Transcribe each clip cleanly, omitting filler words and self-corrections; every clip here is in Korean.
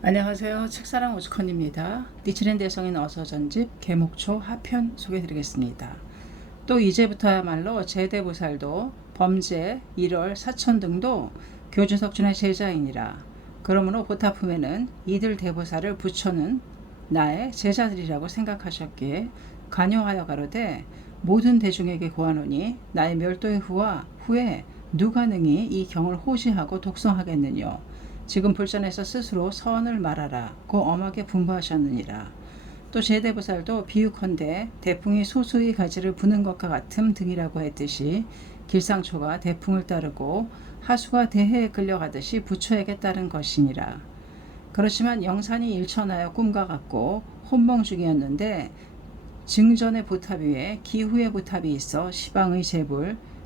안녕하세요. 책사랑 오죽헌입니다. 니치렌 대성인 어서전집 계목초 하편 소개해드리겠습니다. 또 이제부터야말로 제대보살도 범제, 일월, 사천 등도 교주석준의 제자이니라. 그러므로 보타품에는 이들 대보살을 부처는 나의 제자들이라고 생각하셨기에 간요하여 가로되 모든 대중에게 고하노니 나의 멸도의 후에 누가 능히 이 경을 호시하고 독송하겠느뇨. 지금 불전에서 스스로 선을 말하라 고 엄하게 분부하셨느니라. 또 제대보살도 비유컨대 대풍이 소수의 가지를 부는 것과 같음 등이라고 했듯이 길상초가 대풍을 따르고 하수가 대해에 끌려가듯이 부처에게 따른 것이니라. 그렇지만 영산이 일천하여 꿈과 같고 혼몽 중이었는데 증전의 보탑 위에 기후의 보탑이 있어 시방의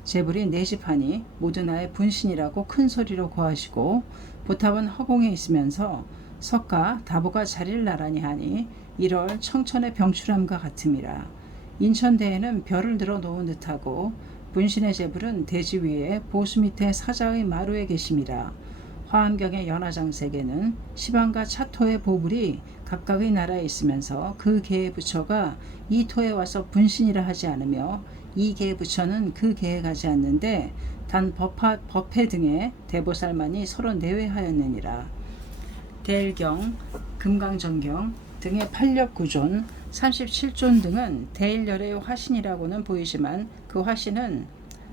재불이 내집하니 모두 나의 분신이라고 큰 소리로 고하시고 보탑은 허공에 있으면서 석가 다보가 자리를 나란히 하니 1월 청천의 병출함과 같음이라. 인천대에는 별을 들어 놓은 듯하고 분신의 재불은 대지 위에 보수 밑에 사자의 마루에 계심이라. 화엄경의 연화장색에는 시방과 차토의 보불이 각각의 나라에 있으면서 그 계의 부처가 이 토에 와서 분신이라 하지 않으며 이 계의 부처는 그 계에 가지 않는데 단 법회 등의 대보살만이 서로 내외하였느니라. 대일경, 금강정경 등의 8력구존, 37존 등은 대일열의 화신이라고는 보이지만 그 화신은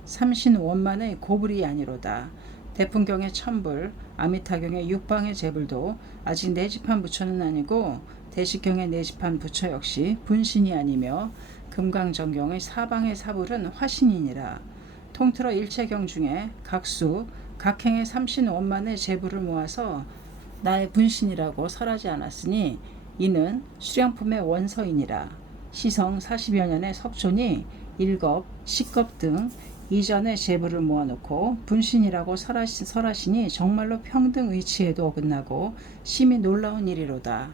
삼신원만의 고불이 아니로다. 대풍경의 천불, 아미타경의 육방의 재불도 아직 내집한 부처는 아니고 대식경의 내집한 부처 역시 분신이 아니며 금강정경의 사방의 사불은 화신이니라. 통틀어 일체경 중에 각수, 각행의 삼신원만의 재불을 모아서 나의 분신이라고 설하지 않았으니 이는 수량품의 원서이니라. 시성 40여 년의 석존이 일겁, 식겁 등 이전의 재물을 모아놓고 분신이라고 설하시니 정말로 평등 의치에도 어긋나고 심히 놀라운 일이로다.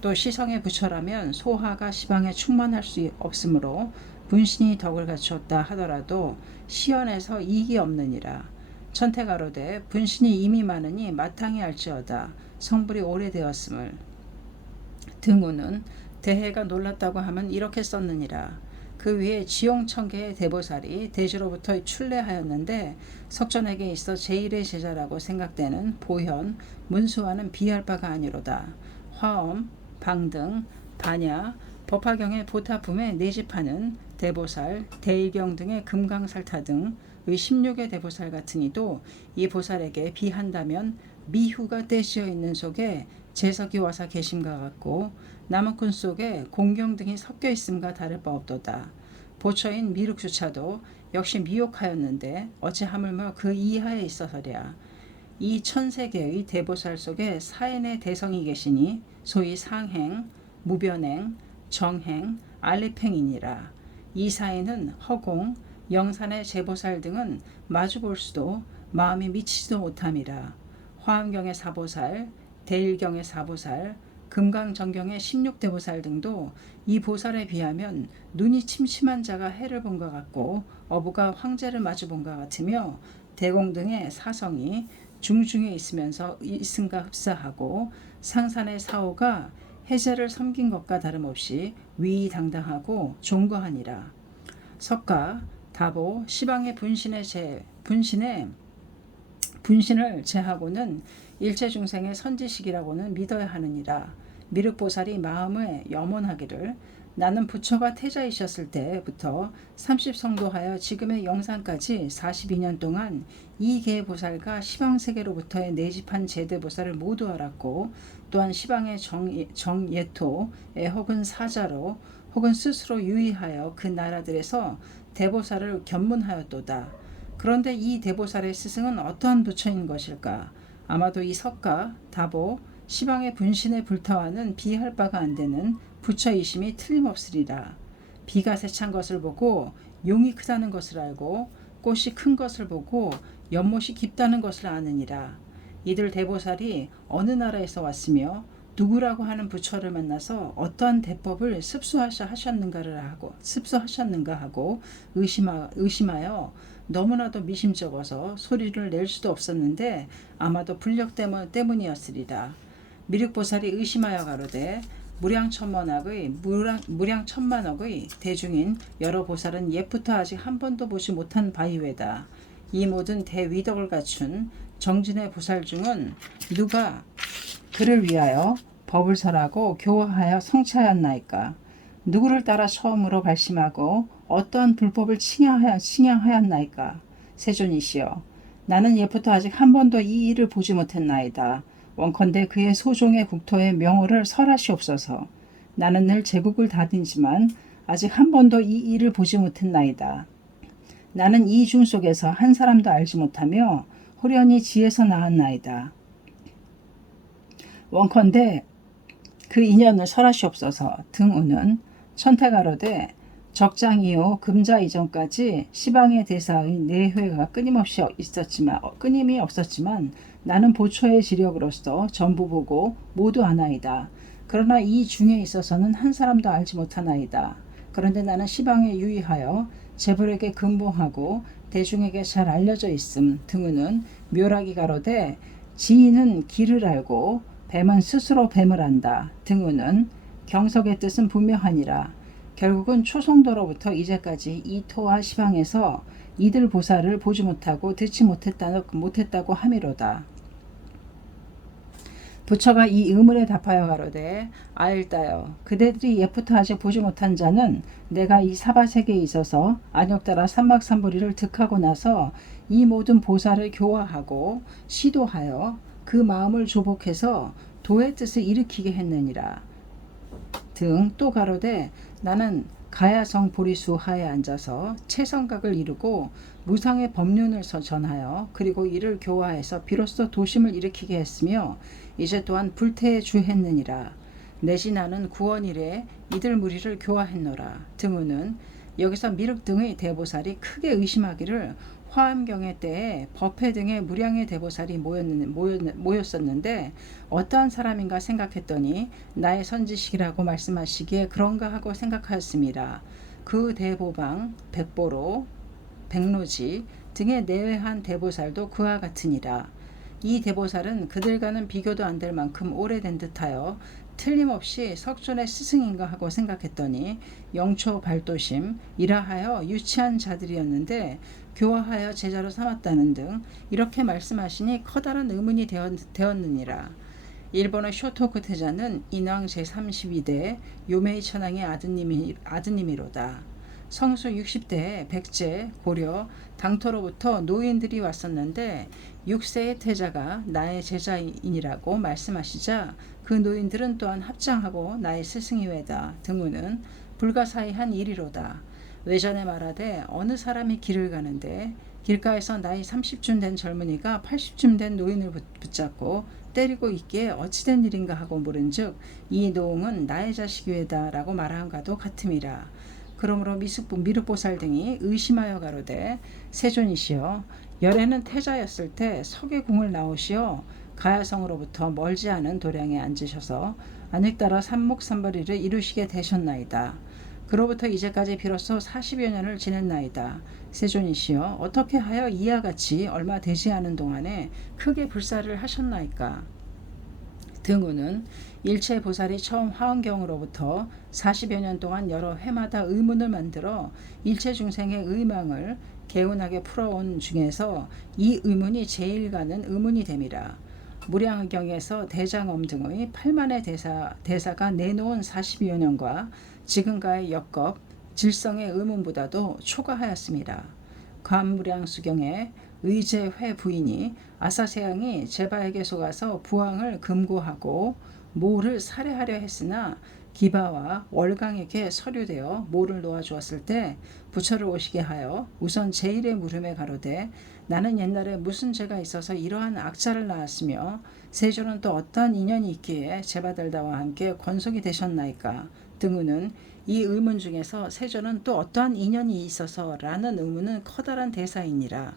또 시성의 부처라면 소하가 시방에 충만할 수 없으므로 분신이 덕을 갖추었다 하더라도 시연에서 이익이 없느니라. 천태가로되 분신이 이미 많으니 마땅히 알지어다. 성불이 오래되었음을. 등우는 대해가 놀랐다고 하면 이렇게 썼느니라. 그 위에 지용천계의 대보살이 대지로부터 출래하였는데 석전에게 있어 제1의 제자라고 생각되는 보현, 문수와는 비할 바가 아니로다. 화엄, 방등, 반야, 법화경의 보타품에 내집하는 대보살, 대일경 등의 금강살타 등의 16의 대보살 같으니도 이 보살에게 비한다면 미후가 떼시어 있는 속에 재석이 와서 계심과 같고 나무꾼 속에 공경 등이 섞여 있음과 다를 바 없도다. 보처인 미륵주차도 역시 미혹하였는데 어찌 하물며 그 이하에 있어서랴. 이 천세계의 대보살 속에 사인의 대성이 계시니 소위 상행, 무변행, 정행, 알리팽이니라. 이 사인은 허공, 영산의 제보살 등은 마주볼 수도 마음이 미치지도 못함이라. 화엄경의 사보살, 대일경의 사보살, 금강정경의 16대보살 등도 이 보살에 비하면 눈이 침침한 자가 해를 본 것 같고 어부가 황제를 마주 본 것 같으며 대공 등의 사성이 중중에 있으면서 있음과 흡사하고 상산의 사오가 해제를 섬긴 것과 다름없이 위의당당하고 존거하니라. 석가, 다보, 시방의 분신을 제하고는 일체 중생의 선지식이라고는 믿어야 하느니라. 미륵보살이 마음에 염원하기를 나는 부처가 태자이셨을 때부터 30성도하여 지금의 영산까지 42년 동안 이 계보살과 시방세계로부터의 내집한 제대보살을 모두 알았고 또한 시방의 정예토에 혹은 사자로 혹은 스스로 유의하여 그 나라들에서 대보살을 견문하였도다. 그런데 이 대보살의 스승은 어떠한 부처인 것일까? 아마도 이 석가, 다보, 시방의 분신의 불타와는 비할 바가 안 되는 부처이심이 틀림없으리라. 비가 세찬 것을 보고 용이 크다는 것을 알고 꽃이 큰 것을 보고 연못이 깊다는 것을 아느니라. 이들 대보살이 어느 나라에서 왔으며 누구라고 하는 부처를 만나서 어떠한 대법을 습수하셨는가 하고 의심하여 너무나도 미심쩍어서 소리를 낼 수도 없었는데 아마도 불력 때문이었으리라. 미륵보살이 의심하여 가로되 무량천만억의 대중인 여러 보살은 옛부터 아직 한 번도 보지 못한 바이외다. 이 모든 대위덕을 갖춘 정진의 보살 중은 누가 그를 위하여 법을 설하고 교화하여 성취하였나이까? 누구를 따라 처음으로 발심하고 어떠한 불법을 칭양하였나이까? 세존이시여, 나는 옛부터 아직 한 번도 이 일을 보지 못했나이다. 원컨대 그의 소종의 국토의 명호를 설하시옵소서. 나는 늘 제국을 다니지만 아직 한 번도 이 일을 보지 못했나이다. 나는 이 중 속에서 한 사람도 알지 못하며 호련히 지에서 나왔나이다. 원컨대 그 인연을 설하시옵소서. 등우는 천태가로되 적장 이후 금자 이전까지 시방의 대사의 내회가 끊임이 없었지만 나는 보초의 지력으로서 전부 보고 모두 아나이다. 그러나 이 중에 있어서는 한 사람도 알지 못하나이다. 그런데 나는 시방에 유의하여 재벌에게 근봉하고 대중에게 잘 알려져 있음. 등우는 묘락이 가로되 지인은 길을 알고 뱀은 스스로 뱀을 안다. 등우는 경석의 뜻은 분명하니라. 결국은 초성도로부터 이제까지 이 토와 시방에서 이들 보살을 보지 못하고 듣지 못했다고 함이로다. 부처가 이 의문에 답하여 가로되 아일다여, 그대들이 옛부터 아직 보지 못한 자는 내가 이 사바세계에 있어서 안욕따라 삼막삼보리를 득하고 나서 이 모든 보살을 교화하고 시도하여 그 마음을 조복해서 도의 뜻을 일으키게 했느니라. 등 또 가로되 나는 가야성 보리수 하에 앉아서 채성각을 이루고 무상의 법륜을 전하여 그리고 이를 교화해서 비로소 도심을 일으키게 했으며 이제 또한 불태에 주했느니라. 내지 나는 구원일에 이들 무리를 교화했노라. 등우는 여기서 미륵 등의 대보살이 크게 의심하기를 화엄경의 때에 법회 등의 무량의 대보살이 모였었는데 어떠한 사람인가 생각했더니 나의 선지식이라고 말씀하시기에 그런가 하고 생각하였습니다. 그 대보방, 백보로, 백로지 등의 내외한 대보살도 그와 같으니라. 이 대보살은 그들과는 비교도 안 될 만큼 오래된 듯하여 틀림없이 석존의 스승인가 하고 생각했더니 영초 발도심 이라하여 유치한 자들이었는데 교화하여 제자로 삼았다는 등 이렇게 말씀하시니 커다란 의문이 되었느니라. 일본의 쇼토쿠 태자는 인왕 제32대 요메이 천황의 아드님이로다. 성수 60대에 백제, 고려, 당토로부터 노인들이 왔었는데 6세의 태자가 나의 제자인이라고 말씀하시자 그 노인들은 또한 합장하고 나의 스승이외다. 등우는 불가사의한 일이로다. 외전에 말하되 어느 사람이 길을 가는데 길가에서 나이 30쯤 된 젊은이가 80쯤 된 노인을 붙잡고 때리고 있기에 어찌된 일인가 하고 물은즉 이 노웅은 나의 자식이외다 라고 말한과도 같음이라. 그러므로 미륵보살 등이 의심하여 가로되 세존이시여, 열에는 태자였을 때 석외궁을 나오시어 가야성으로부터 멀지 않은 도량에 앉으셔서 안익따라 삼목삼벌이를 이루시게 되셨나이다. 그로부터 이제까지 비로소 40여 년을 지냈나이다. 세존이시여, 어떻게 하여 이와 같이 얼마 되지 않은 동안에 크게 불사를 하셨나이까? 등우는 일체 보살이 처음 화엄경으로부터 40여 년 동안 여러 회마다 의문을 만들어 일체 중생의 의망을 개운하게 풀어온 중에서 이 의문이 제일 가는 의문이 됨이라. 무량경에서 대장엄 등의 8만의 대사가 내놓은 40여 년과 지금과의 역겁, 질성의 의문보다도 초과하였습니다. 관무량수경의 의제회 부인이 아사세양이 제바에게 속아서 부왕을 금고하고 모를 살해하려 했으나 기바와 월강에게 서류되어 모를 놓아주었을 때 부처를 오시게 하여 우선 제일의 물음에 가로되 나는 옛날에 무슨 죄가 있어서 이러한 악자를 낳았으며 세존은 또 어떠한 인연이 있기에 제바들다와 함께 권속이 되셨나이까? 등우는 이 의문 중에서 세존은 또 어떠한 인연이 있어서 라는 의문은 커다란 대사이니라.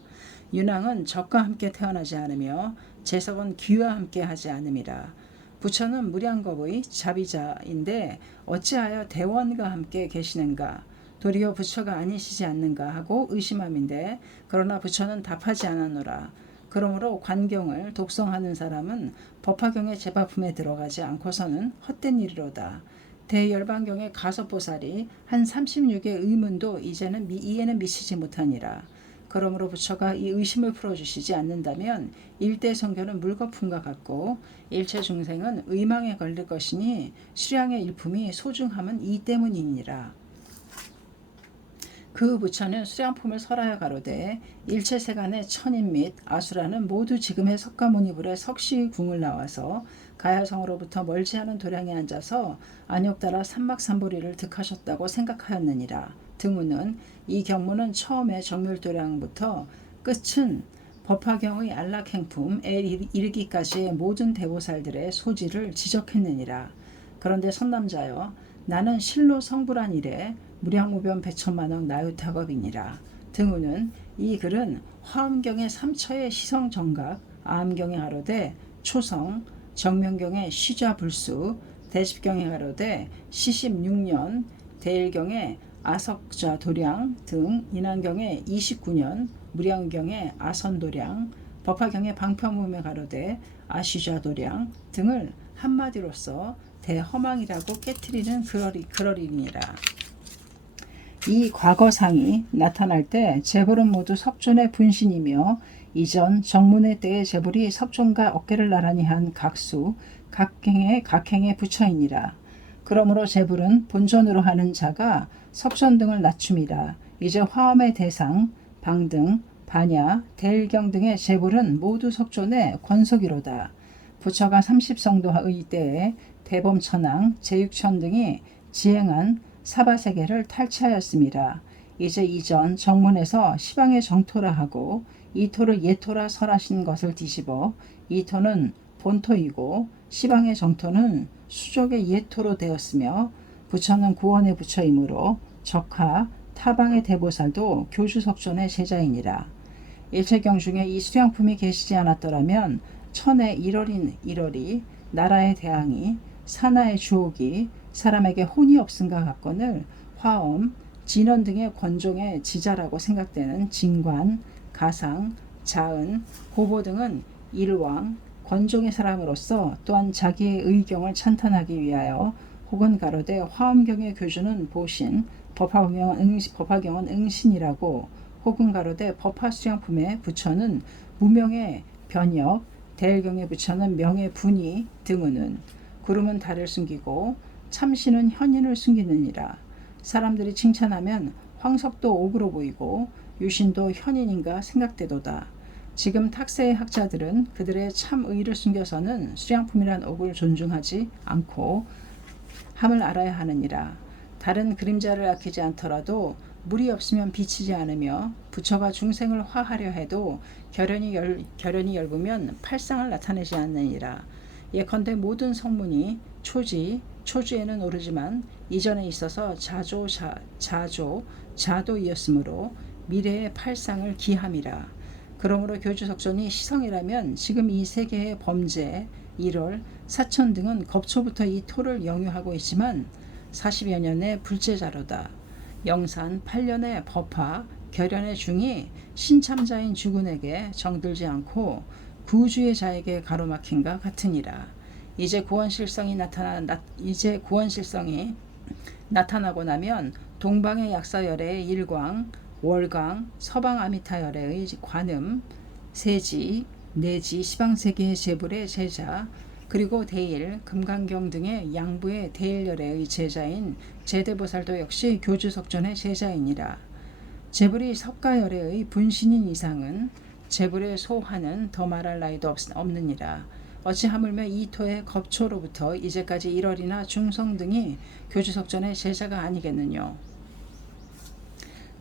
윤왕은 적과 함께 태어나지 않으며 재석은 귀와 함께 하지 않음이라. 부처는 무량겁의 자비자인데 어찌하여 대원과 함께 계시는가? 도리어 부처가 아니시지 않는가 하고 의심함인데 그러나 부처는 답하지 않았노라. 그러므로 관경을 독성하는 사람은 법화경의 제바품에 들어가지 않고서는 헛된 일이로다. 대열반경의 가섭보살이 한 36의 의문도 이해는 미치지 못하니라. 그러므로 부처가 이 의심을 풀어주시지 않는다면 일대성교는 물거품과 같고 일체 중생은 의망에 걸릴 것이니 수량의 일품이 소중함은 이 때문이니라. 그 부처는 수량품을 설하여 가로되 일체 세간의 천인 및 아수라는 모두 지금의 석가모니불의 석시궁을 나와서 가야성으로부터 멀지 않은 도량에 앉아서 안욕따라 삼막삼보리를 득하셨다고 생각하였느니라. 등우는 이 경문은 처음에 정멸도량부터 끝은 법화경의 안락행품에 이르기까지의 모든 대보살들의 소지를 지적했느니라. 그런데 선남자여, 나는 실로 성불한 이래 무량무변 백천만억 나유탁업이니라. 등우는 이 글은 화엄경의 삼처의 시성정각, 아함경에 가로되 초성, 정명경의 시좌불수, 대십경에 가로되 시십육년, 대일경의 아석좌 도량 등, 인한경의 29년, 무량경의 아선도량, 법화경의 방편무에 가로되 아시좌 도량 등을 한마디로서 대허망이라고 깨트리는 그러리니라. 이 과거상이 나타날 때 재벌은 모두 석존의 분신이며 이전 정문의 때의 재벌이 석존과 어깨를 나란히 한 각수, 각행의 부처이니라. 그러므로 재벌은 본전으로 하는 자가 석존 등을 낮춤이라. 이제 화엄의 대상, 방등, 반야, 대일경 등의 재벌은 모두 석존의 권속이로다. 부처가 30성도의 때에 대범천왕, 제육천 등이 지행한 사바세계를 탈취하였습니다. 이제 이전 정문에서 시방의 정토라 하고 이 토를 예토라 설하신 것을 뒤집어 이 토는 본토이고 시방의 정토는 수족의 예토로 되었으며 부처는 구원의 부처이므로 적하 타방의 대보살도 교주석존의 제자이니라. 일체경 중에 이 수량품이 계시지 않았더라면 천의 일월이 나라의 대항이 산하의 주옥이 사람에게 혼이 없음과 같거늘 화엄, 진원 등의 권종의 지자라고 생각되는 진관, 가상, 자은, 고보 등은 일왕, 권종의 사람으로서 또한 자기의 의경을 찬탄하기 위하여 혹은 가로되 화엄경의 교주는 보신, 법화경은 응신이라고 혹은 가로되 법화수량품의 부처는 무명의 변역, 대일경의 부처는 명의 분이 등은 구름은 달을 숨기고 참신은 현인을 숨기느니라. 사람들이 칭찬하면 황석도 옥으로 보이고 유신도 현인인가 생각되도다. 지금 탁세의 학자들은 그들의 참 의를 숨겨서는 수량품이란 옥을 존중하지 않고 함을 알아야 하느니라. 다른 그림자를 아끼지 않더라도 물이 없으면 비치지 않으며 부처가 중생을 화하려 해도 결연이 엷으면 팔상을 나타내지 않느니라. 예컨대 모든 성문이 초주에는 오르지만 이전에 있어서 자도이었으므로 미래의 팔상을 기함이라. 그러므로 교주석존이 시성이라면 지금 이 세계의 범죄, 일월, 사천 등은 겁초부터 이 토를 영유하고 있지만 40여 년의 불제자로다. 영산 8년의 법화, 결연의 중이 신참자인 주군에게 정들지 않고 구주의 자에게 가로막힌과 같으니라. 이제 구원실성이 나타나고 나면 동방의 약사열애의 일광, 월광, 서방 아미타열애의 관음, 세지, 내지 시방세계의 제불의 제자, 그리고 대일, 금강경 등의 양부의 대일열애의 제자인 제대보살도 역시 교주석존의 제자이니라. 제불이 석가열애의 분신인 이상은 제불의 소화는 더 말할 나위도 없느니라. 어찌 하물며 이 토의 겁초로부터 이제까지 일월이나 중성 등이 교주석존의 제자가 아니겠느뇨.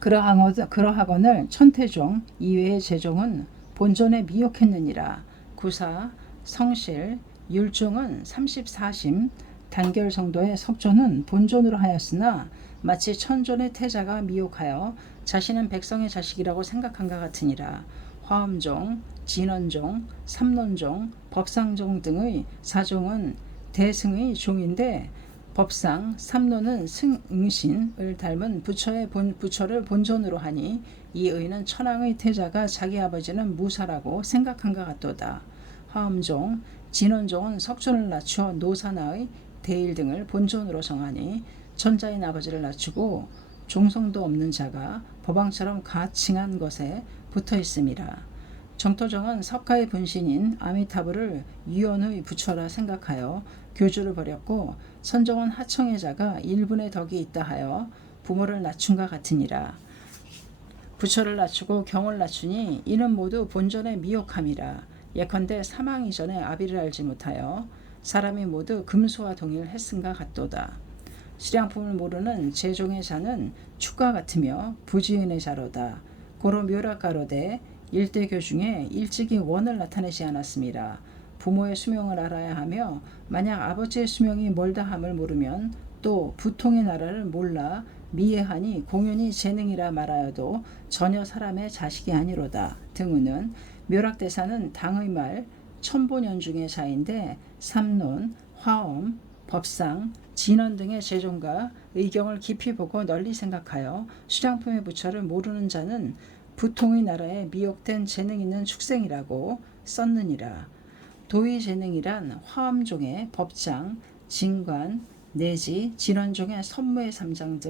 그러하거늘 천태종 이외의 제종은 본존에 미혹했느니라. 구사, 성실, 율종은 34심, 단결 정도의 석존은 본존으로 하였으나 마치 천존의 태자가 미혹하여 자신은 백성의 자식이라고 생각한가 같으니라. 화엄종, 진원종, 삼론종, 법상종 등의 사종은 대승의 종인데 법상 삼노는 승응신을 닮은 부처를 본존으로 하니 이 의는 천황의 태자가 자기 아버지는 무사라고 생각한 것 같도다. 화엄종, 진원종은 석존을 낮추어 노사나의 대일 등을 본존으로 정하니 천자인 아버지를 낮추고 종성도 없는 자가 법왕처럼 가칭한 것에 붙어 있음이라. 정토정은 석가의 분신인 아미타불을 유언의 부처라 생각하여 교주를 버렸고 선종은 하청의 자가 일분의 덕이 있다 하여 부모를 낮춘과 같으니라. 부처를 낮추고 경을 낮추니 이는 모두 본전의 미혹함이라. 예컨대 사망 이전에 아비를 알지 못하여 사람이 모두 금수와 동일했음과 같도다. 실양품을 모르는 제종의 자는 축과 같으며 부지인의 자로다. 고로 묘락가로되 일대교 중에 일찍이 원을 나타내지 않았습니다. 부모의 수명을 알아야 하며 만약 아버지의 수명이 멀다함을 모르면 또 부통의 나라를 몰라 미해하니 공연히 재능이라 말하여도 전혀 사람의 자식이 아니로다. 등우는 묘락대사는 당의 말 천보년 중의 자인데 삼론, 화엄, 법상, 진원 등의 재종과 의경을 깊이 보고 널리 생각하여 수량품의 부처를 모르는 자는 부통의 나라에 미혹된 재능 있는 축생이라고 썼느니라. 도의 재능이란 화엄종의 법장, 진관, 내지 진원종의 선무의 삼장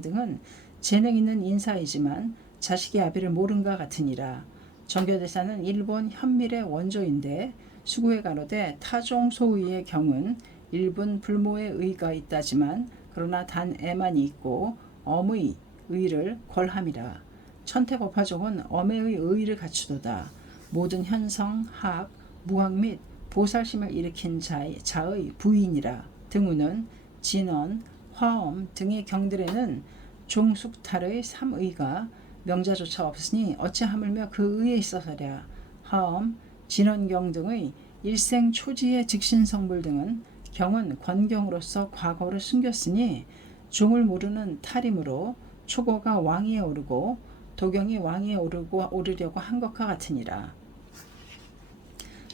등은 재능 있는 인사이지만 자식의 아비를 모른가 같으니라. 정교대사는 일본 현밀의 원조인데 수구에 가로되 타종 소의의 경은 일본 불모의 의가 있다지만 그러나 단 애만이 있고 엄의 의를 권함이라. 천태법화종은 엄의 의를 갖추도다. 모든 현성, 학, 무학 및 보살심을 일으킨 자의 부인이라. 등우는 진원, 화엄 등의 경들에는 종숙탈의 삼의가 명자조차 없으니 어찌 하물며 그 의에 있어서랴. 화엄, 진원경 등의 일생 초지의 직신성불 등은 경은 권경으로서 과거를 숨겼으니 종을 모르는 탈임으로 초고가 왕위에 오르고 도경이 왕위에 오르려고 한 것과 같으니라.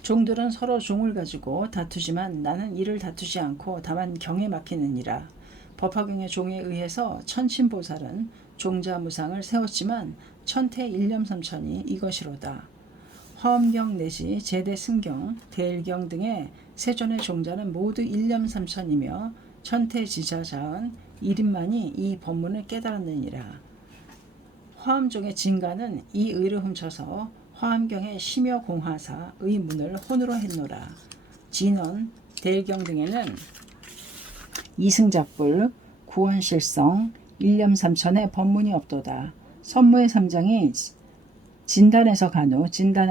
종들은 서로 종을 가지고 다투지만 나는 이를 다투지 않고 다만 경에 맡기느니라. 법화경의 종에 의해서 천신보살은 종자무상을 세웠지만 천태 일념삼천이 이것이로다. 화엄경 내지 제대승경, 대일경 등의 세존의 종자는 모두 일념삼천이며 천태지자자은 1인만이 이 법문을 깨달았느니라. 화엄종의 진가는 이 의를 훔쳐서 화엄경의 심여공화사 의문을 혼으로 했노라. 진원, 대일경 등에는 이승작불, 구원실성, 일념삼천의 법문이 없도다. 선무의 삼장이 진단에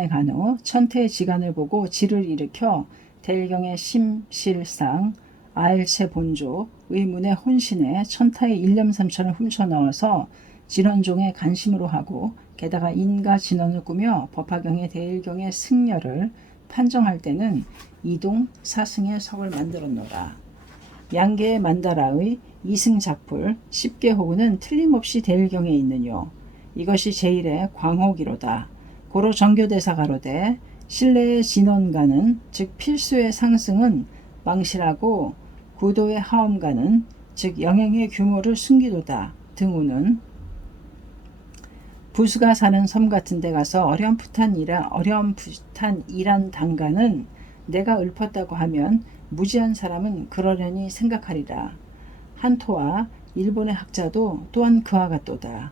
간후 천태의 지간을 보고 지를 일으켜 대일경의 심실상, 아일체 본조, 의문의 혼신에 천타의 일념삼천을 훔쳐 넣어서 진원종의 간심으로 하고 게다가 인가 진원을 꾸며 법화경의 대일경의 승려를 판정할 때는 이동 사승의 석을 만들었노라. 양계의 만다라의 이승작불 10개 호구는 틀림없이 대일경에 있느뇨. 이것이 제1의 광호기로다. 고로 정교대사 가로되 신뢰의 진원가는 즉 필수의 상승은 망실하고 구도의 하엄가는 즉 영행의 규모를 숨기도다. 등우는 부수가 사는 섬 같은 데 가서 어렴풋한 일한 당가는 내가 읊었다고 하면 무지한 사람은 그러려니 생각하리라. 한토와 일본의 학자도 또한 그와 같도다.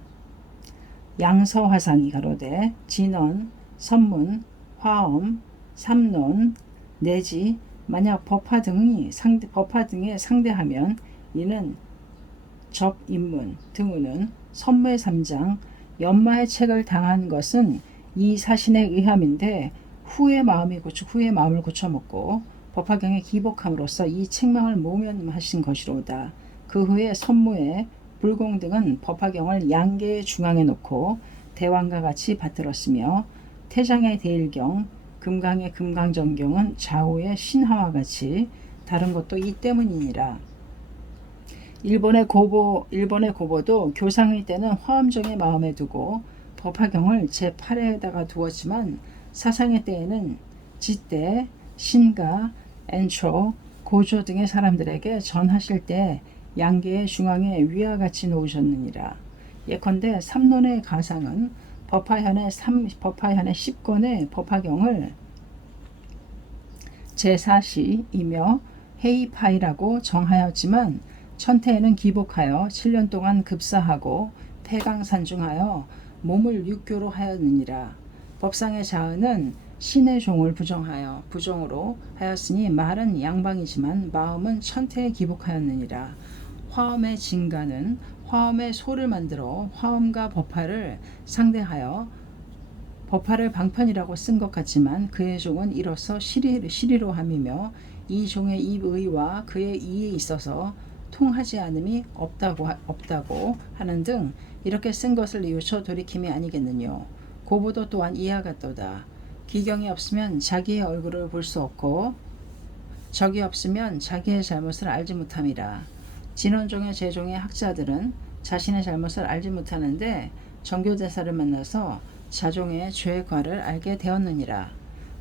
양서화상이 가로되 진원, 선문, 화엄, 삼론 내지 만약 법화 등에 상대하면 이는 접인문 등우는 선무의 삼장 연마의 책을 당한 것은 이 사신에 의함인데 후의 마음을 고쳐먹고 법화경에 기복함으로써 이 책망을 모면하신 것이로다. 그 후에 선무의 불공 등은 법화경을 양계의 중앙에 놓고 대왕과 같이 받들었으며 태장의 대일경, 금강의 금강정경은 좌우의 신하와 같이 다른 것도 이 때문이니라. 일본의 고보도 교상의 때는 화엄종의 마음에 두고 법화경을 제8회에다가 두었지만 사상의 때에는 지대, 신가, 엔초, 고조 등의 사람들에게 전하실 때 양계의 중앙에 위와 같이 놓으셨느니라. 예컨대 삼론의 가상은 법화현의 10권의 법화경을 제4시이며 해입하이라고 정하였지만 천태에는 기복하여 7년 동안 급사하고 폐강산중하여 몸을 육교로 하였느니라. 법상의 자은은 신의 종을 부정으로 하였으니 말은 양방이지만 마음은 천태에 기복하였느니라. 화엄의 진가는 화엄의 소를 만들어 화엄과 법화를 상대하여 법화를 방편이라고 쓴 것 같지만 그의 종은 이로써 시리로 함이며 이 종의 입의와 그의 이에 있어서 통하지 않음이 없다고 하는 등 이렇게 쓴 것을 뉘우쳐 돌이킴이 아니겠느뇨. 고보도 또한 이와 같도다. 기경이 없으면 자기의 얼굴을 볼 수 없고 적이 없으면 자기의 잘못을 알지 못함이라. 진원종의 제종의 학자들은 자신의 잘못을 알지 못하는데 정교대사를 만나서 자종의 죄과를 알게 되었느니라.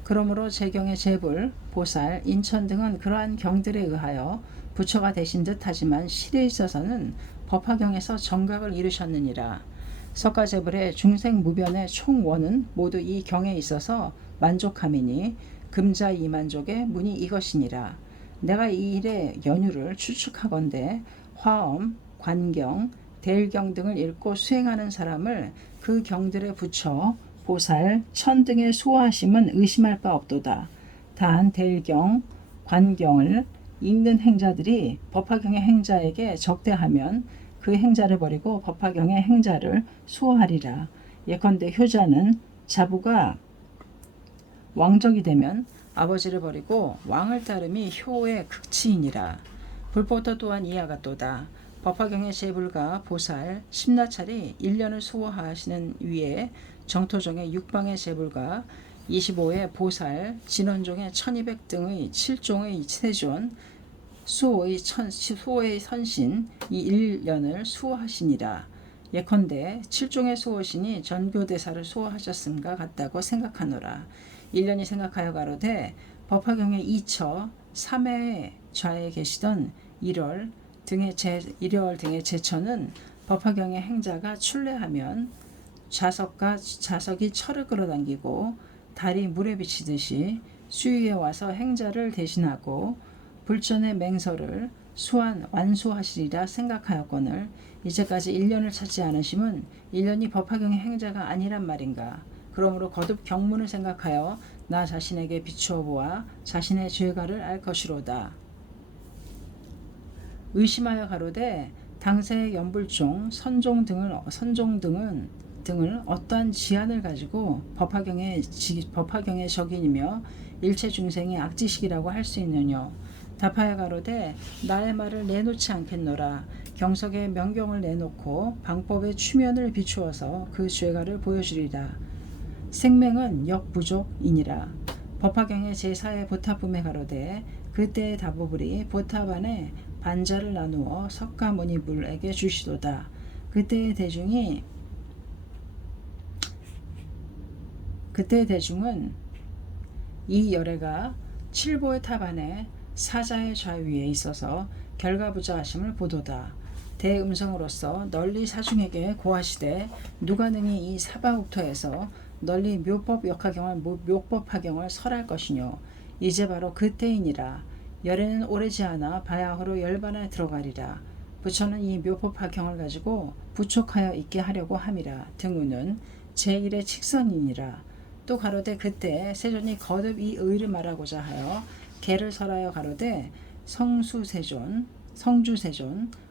그러므로 제경의 제불, 보살, 인천 등은 그러한 경들에 의하여 부처가 되신 듯 하지만 실에 있어서는 법화경에서 정각을 이루셨느니라. 석가제불의 중생무변의 총원은 모두 이 경에 있어서 만족함이니 금자 이만족의 문이 이것이니라. 내가 이 일의 연유를 추측하건대 화엄, 관경, 대일경 등을 읽고 수행하는 사람을 그 경들에 붙여 보살, 천 등의 수호하심은 의심할 바 없도다. 단 대일경, 관경을 읽는 행자들이 법화경의 행자에게 적대하면 그 행자를 버리고 법화경의 행자를 수호하리라. 예컨대 효자는 자부가 왕족이 되면 아버지를 버리고 왕을 따름이 효의 극치이니라. 불법도 또한 이와 같도다. 법화경의 제불과 보살, 심나찰이 1년을 수호하시는 위에 정토종의 6방의 제불과 25의 보살, 진원종의 1200 등의 7종의 세존, 수호의 선신 이 1년을 수호하시니라. 예컨대 7종의 수호신이 전교대사를 수호하셨음과 같다고 생각하노라. 1년이 생각하여 가로되 법화경의 2처 3회 좌에 계시던 1월 등의 제처는 법화경의 행자가 출래하면 자석이 철을 끌어당기고 달이 물에 비치듯이 수위에 와서 행자를 대신하고 불전의 맹서를 완수하시리라 생각하였거늘 이제까지 1년을 찾지 않으심은 1년이 법화경의 행자가 아니란 말인가. 그러므로 거듭 경문을 생각하여 나 자신에게 비추어 보아 자신의 죄가를 알 것이로다. 의심하여 가로되 당세의 연불종, 선종 등을 어떠한 지안을 가지고 법화경의 적인이며 일체 중생이 악지식이라고 할 수 있느뇨. 답하여 가로되 나의 말을 내놓지 않겠노라. 경석의 명경을 내놓고 방법의 추면을 비추어서 그 죄가를 보여주리라. 생맹은 역부족이니라. 법화경의 제4의 보탑음에 가로되 그때의 다보불이 보탑 안에 반자를 나누어 석가모니불에게 주시도다. 그때의 대중은 이 열애가 칠보의 탑 안에 사자의 좌위에 있어서 결과부자하심을 보도다. 대음성으로서 널리 사중에게 고하시되 누가 능히 이 사바욱토에서 널리 묘법화경을 설할 것이뇨. 이제 바로 그때이니라. 열애는 오래지 않아 바야흐로 열반에 들어가리라. 부처는 이 묘법화경을 가지고 부촉하여 있게 하려고 함이라. 등우는 제1의 칙선이니라. 또 가로되 그때 세존이 거듭 이 의를 말하고자 하여 개를 설하여 가로되 성주세존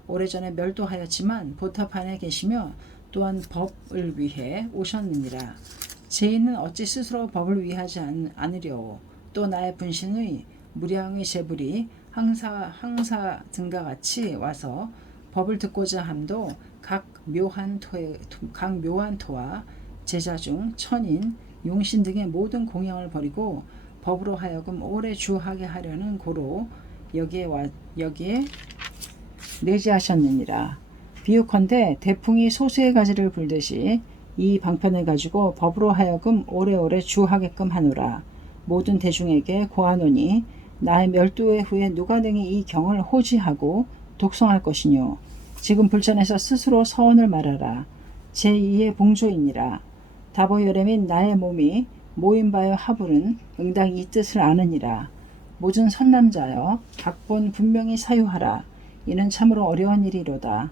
오래전에 멸도하였지만 보탑 안에 계시며 또한 법을 위해 오셨느니라. 제인은 어찌 스스로 법을 위하지 않으려오. 또 나의 분신의 무량의 제불이 항사 등과 같이 와서 법을 듣고자 함도 각 묘한 토와 제자 중 천인, 용신 등의 모든 공양을 버리고 법으로 하여금 오래 주하게 하려는 고로 여기에 내지하셨느니라. 비유컨대 대풍이 소수의 가지를 불듯이 이 방편을 가지고 법으로 하여금 오래오래 주하게끔 하노라. 모든 대중에게 고하노니 나의 멸도의 후에 누가 능히 이 경을 호지하고 독송할 것이뇨. 지금 불전에서 스스로 서원을 말하라. 제2의 봉조이니라. 다보열에 및 나의 몸이 모인 바의 화불은 응당 이 뜻을 아느니라. 모든 선남자여 각본 분명히 사유하라. 이는 참으로 어려운 일이로다.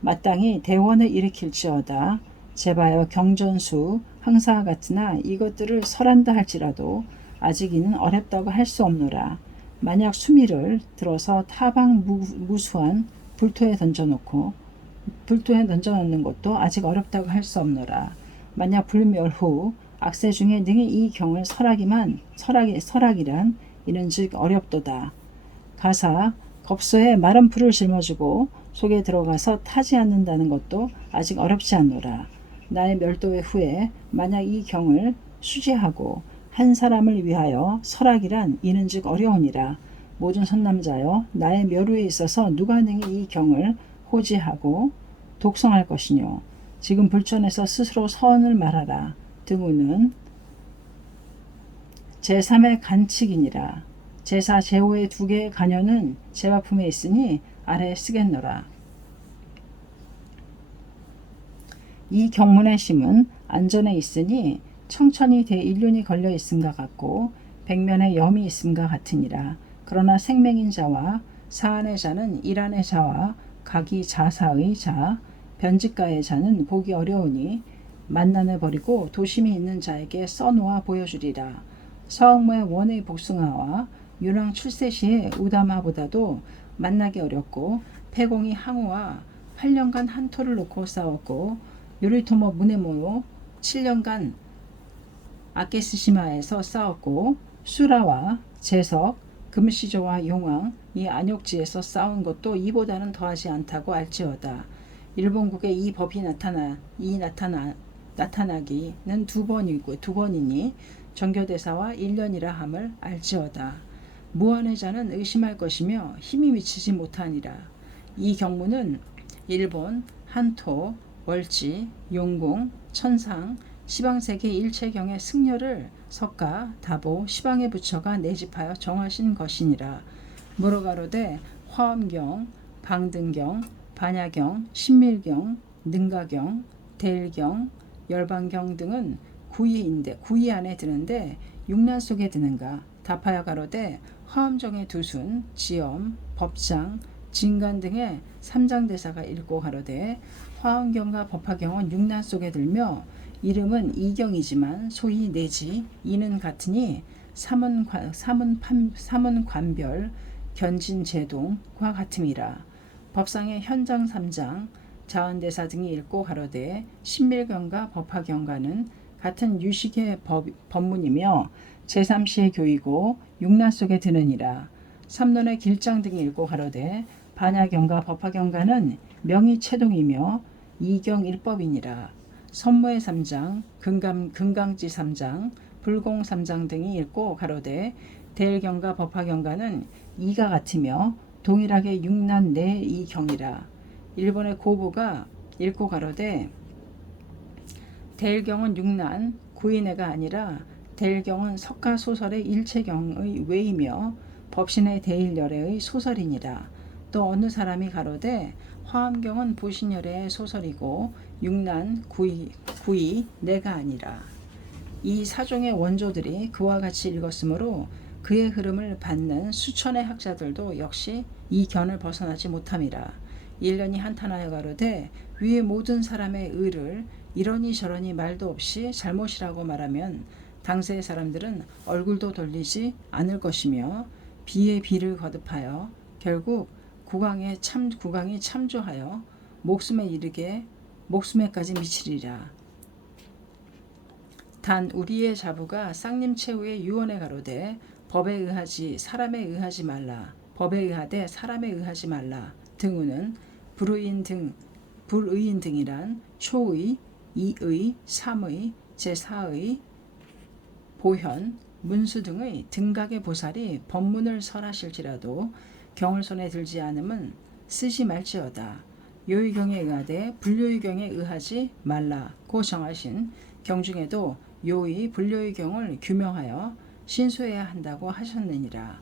마땅히 대원을 일으킬지어다. 제바여 경전수 항사와 같으나 이것들을 설한다 할지라도 아직 이는 어렵다고 할 수 없노라. 만약 수미를 들어서 타방 무수한 불토에 던져놓고 불토에 던져놓는 것도 아직 어렵다고 할 수 없노라. 만약 불멸 후 악세 중에 능히 이 경을 설하기란 이는 즉 어렵도다. 가사 겁소에 마른 불을 짊어지고 속에 들어가서 타지 않는다는 것도 아직 어렵지 않노라. 나의 멸도의 후에 만약 이 경을 수지하고 한 사람을 위하여 설하기란 이는 즉 어려우니라. 모든 선남자여 나의 멸후에 있어서 누가 능히 이 경을 호지하고 독송할 것이뇨. 지금 불전에서 스스로 서원을 말하라. 등우는 제3의 간칙이니라. 제4, 제5의 두 개의 간여는 제바품에 있으니 아래에 쓰겠노라. 이 경문의 심은 안전에 있으니 청천이 대일륜이 걸려 있음과 같고 백면에 염이 있음과 같으니라. 그러나 생명인 자와 사안의 자는 일안의 자와 각이 자사의 자, 변직가의 자는 보기 어려우니 만난을 버리고 도심이 있는 자에게 써놓아 보여주리라. 서학모의 원의 복숭아와 윤왕 출세 시의 우다마보다도 만나기 어렵고 폐공이 항우와 8년간 한 토를 놓고 싸웠고 요리토모 무네모로 7년간 아케스시마에서 싸웠고 수라와 제석, 금시조와 용왕 이 안욕지에서 싸운 것도 이보다는 더하지 않다고 알지어다. 일본국에 이 법이 나타나기는 두 번이니 정교대사와 1년이라 함을 알지어다. 무한의 자는 의심할 것이며 힘이 미치지 못하니라. 이 경무는 일본, 한토, 월지, 용궁, 천상, 시방세계 일체경의 승려를 석가, 다보, 시방에 붙여가 내집하여 정하신 것이니라. 무로가로되 화엄경, 방등경, 반야경, 신밀경, 능가경, 대일경, 열반경 등은 구이 안에 드는데 육난 속에 드는가. 답하여 가로되 화엄정의 두순, 지엄, 법장, 진간 등의 삼장대사가 읽고 가로되 화엄경과 법화경은 육난 속에 들며 이름은 이경이지만 소위 내지 이는 같으니 삼은관별 견진제동과 같음이라. 법상의 현장 3장 자은대사 등이 읽고 가로되 신밀경과 법화경과는 같은 유식의 법문이며 제3시의 교이고 육난 속에 드느니라. 삼론의 길장 등이 읽고 가로되 반야경과 법화경과는 명의체동이며 이경일법이니라. 선무의 3장, 금강지 3장, 불공 3장 등이 읽고 가로되 대일경과 법화경과는 이가 같으며 동일하게 육난 내 이 경이라. 일본의 고부가 읽고 가로되 대일경은 육난 구인애가 아니라 대일경은 석가소설의 일체경의 외이며 법신의 대일열애의 소설이니라. 또 어느 사람이 가로되 화엄경은 보신열애의 소설이고 육난 구이 내가 아니라. 이 사종의 원조들이 그와 같이 읽었으므로 그의 흐름을 받는 수천의 학자들도 역시 이 견을 벗어나지 못함이라. 일년이 한탄하여 가로되 위의 모든 사람의 의를 이러니 저러니 말도 없이 잘못이라고 말하면 당세의 사람들은 얼굴도 돌리지 않을 것이며 비에 비를 거듭하여 결국 국왕이 참조하여 목숨에 이르게 목숨에까지 미치리라. 단 우리의 자부가 쌍님 최후의 유언에 가로되 법에 의하지 사람에 의하지 말라. 법에 의하되 사람에 의하지 말라. 등우는 불의인 등이란 초의, 이의, 삼의, 제4의, 보현, 문수 등의 등각의 보살이 법문을 설하실지라도 경을 손에 들지 않으면 쓰지 말지어다. 요의경에 의하되 불요의경에 의하지 말라고 정하신 경 중에도 요의, 불요의경을 규명하여 신수해야 한다고 하셨느니라.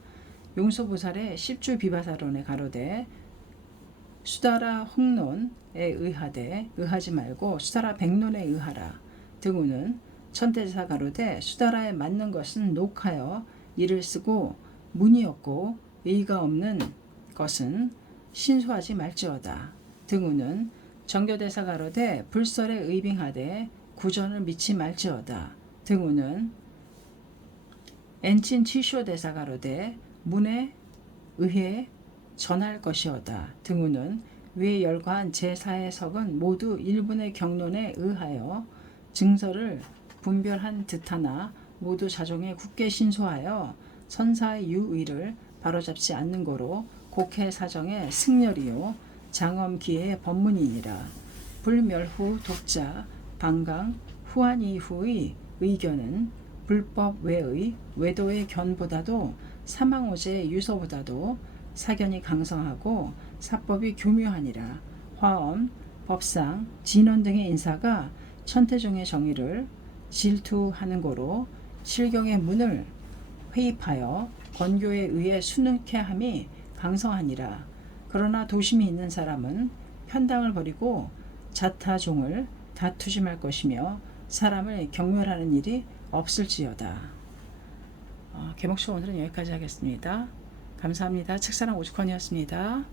용서보살의 십주 비바사론에 가로되 수다라 홍론에 의하되 의하지 말고 수다라 백론에 의하라. 등우는 천태자 가로되 수다라에 맞는 것은 녹하여 이를 쓰고 문이 없고 의가 없는 것은 신소하지 말지어다. 등우는 정교대사 가로되 불설에 의빙하되 구전을 믿지 말지어다. 등우는 엔친 치쇼대사 가로되 문에 의해 전할 것이어다. 등우는 위에 열거한 제4의 석은 모두 일분의 경론에 의하여 증서를 분별한 듯하나 모두 자종에 굳게 신소하여 선사의 유의를 바로잡지 않는 고로 곡해 사정의 승렬이요 장엄기의 법문이니라. 불멸후 독자 방강 후한 이후의 의견은 불법 외의 외도의 견보다도 사망오제의 유서보다도 사견이 강성하고 사법이 교묘하니라. 화엄, 법상, 진원 등의 인사가 천태종의 정의를 질투하는 고로 실경의 문을 회입하여 권교에 의해 수능케 함이 강성하니라. 그러나 도심이 있는 사람은 편당을 버리고 자타종을 다투지 말 것이며 사람을 경멸하는 일이 없을지어다. 개목초 오늘은 여기까지 하겠습니다. 감사합니다. 책사랑 오죽헌이었습니다.